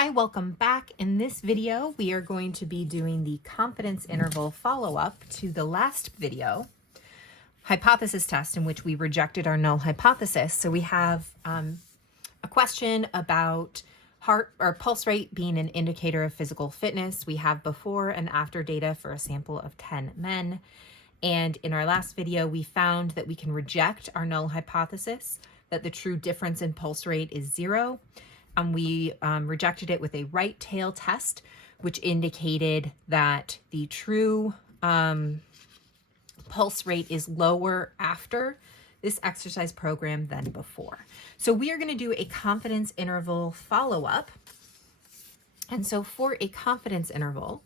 Hi, welcome back. In this video, we are going to be doing the confidence interval follow-up to the last video, hypothesis test, in which we rejected our null hypothesis. So we have a question about heart or pulse rate being an indicator of physical fitness. We have before and after data for a sample of 10 men. And in our last video, we found that we can reject our null hypothesis, that the true difference in pulse rate is 0. And we rejected it with a right tail test, which indicated that the true pulse rate is lower after this exercise program than before. So we are going to do a confidence interval follow-up. And so for a confidence interval,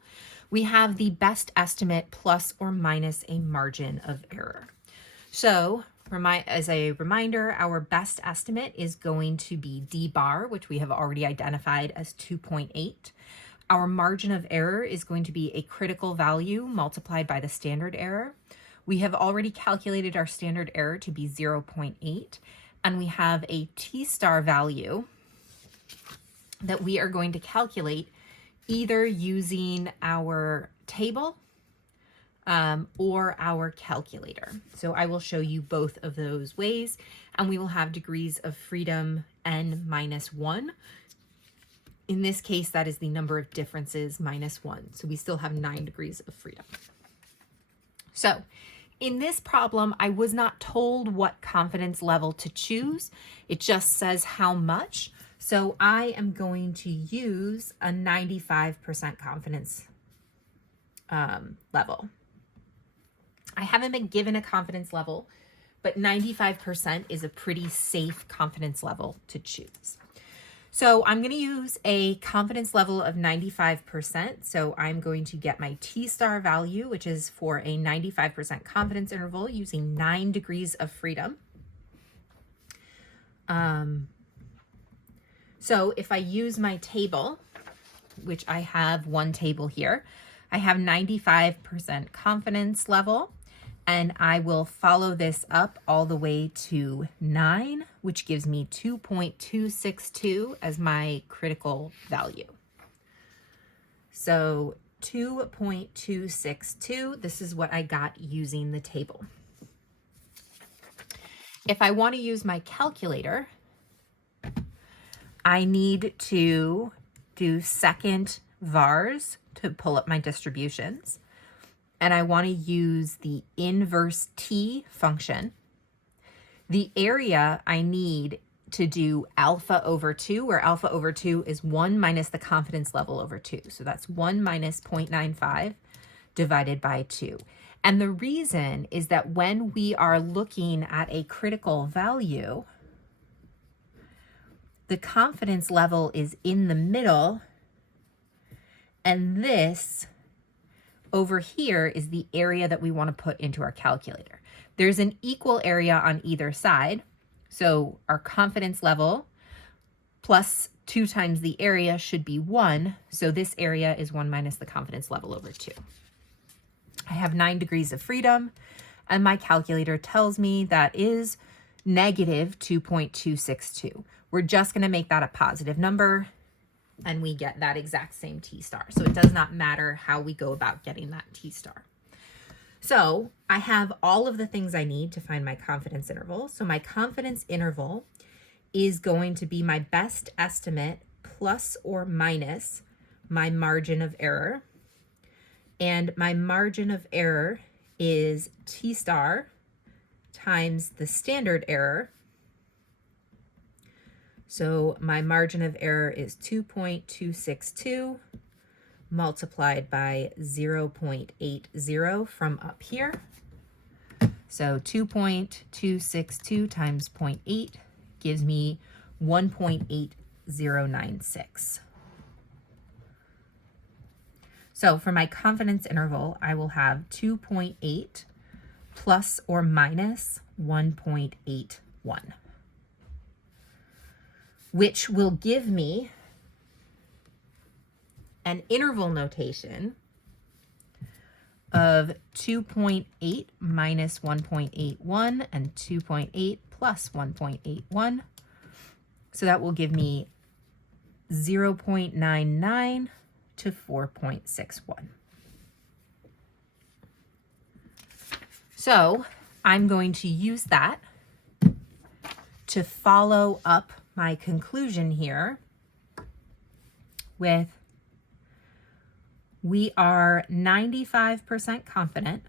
we have the best estimate plus or minus a margin of error. So as a reminder, our best estimate is going to be D bar, which we have already identified as 2.8. Our margin of error is going to be a critical value multiplied by the standard error. We have already calculated our standard error to be 0.8, and we have a T star value that we are going to calculate either using our table or our calculator. So I will show you both of those ways, and we will have degrees of freedom n minus 1. In this case, that is the number of differences minus 1. So we still have 9 degrees of freedom. So in this problem, I was not told what confidence level to choose. It just says how much. So I am going to use a 95% confidence level. I haven't been given a confidence level, but 95% is a pretty safe confidence level to choose. So I'm going to use a confidence level of 95%. So I'm going to get my T star value, which is for a 95% confidence interval using 9 degrees of freedom. So if I use my table, which I have one table here, I have 95% confidence level, and I will follow this up all the way to 9, which gives me 2.262 as my critical value. So 2.262, this is what I got using the table. If I want to use my calculator, I need to do second vars to pull up my distributions. And I want to use the inverse T function. The area I need to do alpha over 2, where alpha over 2 is 1 minus the confidence level over 2. So that's 1 minus 0.95 divided by 2. And the reason is that when we are looking at a critical value, the confidence level is in the middle, and this over here is the area that we want to put into our calculator. There's an equal area on either side. So our confidence level plus 2 times the area should be 1. So this area is 1 minus the confidence level over 2. I have 9 degrees of freedom, and my calculator tells me that is negative 2.262. We're just going to make that a positive number, and we get that exact same T star. So it does not matter how we go about getting that T star. So I have all of the things I need to find my confidence interval. So my confidence interval is going to be my best estimate plus or minus my margin of error. And my margin of error is T star times the standard error. So my margin of error is 2.262 multiplied by 0.80 from up here. So 2.262 times 0.8 gives me 1.8096. So for my confidence interval, I will have 2.8 plus or minus 1.81. Which will give me an interval notation of 2.8 minus 1.81 and 2.8 plus 1.81. So that will give me 0.99 to 4.61. So I'm going to use that to follow up my conclusion here with, we are 95% confident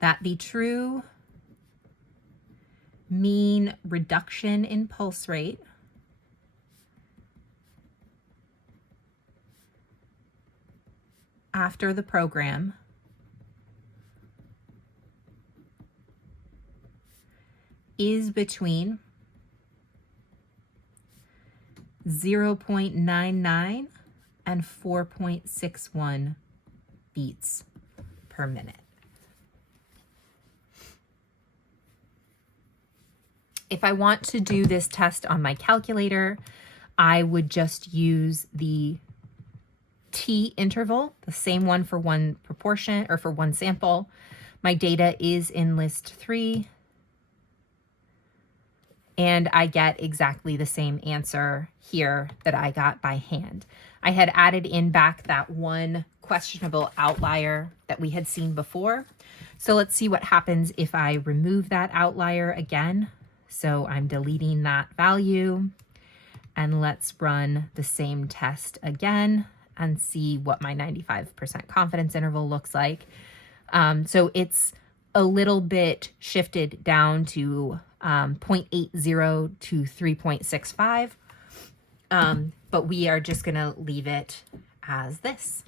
that the true mean reduction in pulse rate after the program is between 0.99 and 4.61 beats per minute. If I want to do this test on my calculator, I would just use the T interval, the same one for one proportion or for one sample. My data is in list 3, and I get exactly the same answer here that I got by hand. I had added in back that one questionable outlier that we had seen before. So let's see what happens if I remove that outlier again. So I'm deleting that value, and let's run the same test again and see what my 95% confidence interval looks like. So it's a little bit shifted down to 0.80 to 3.65, but we are just gonna leave it as this.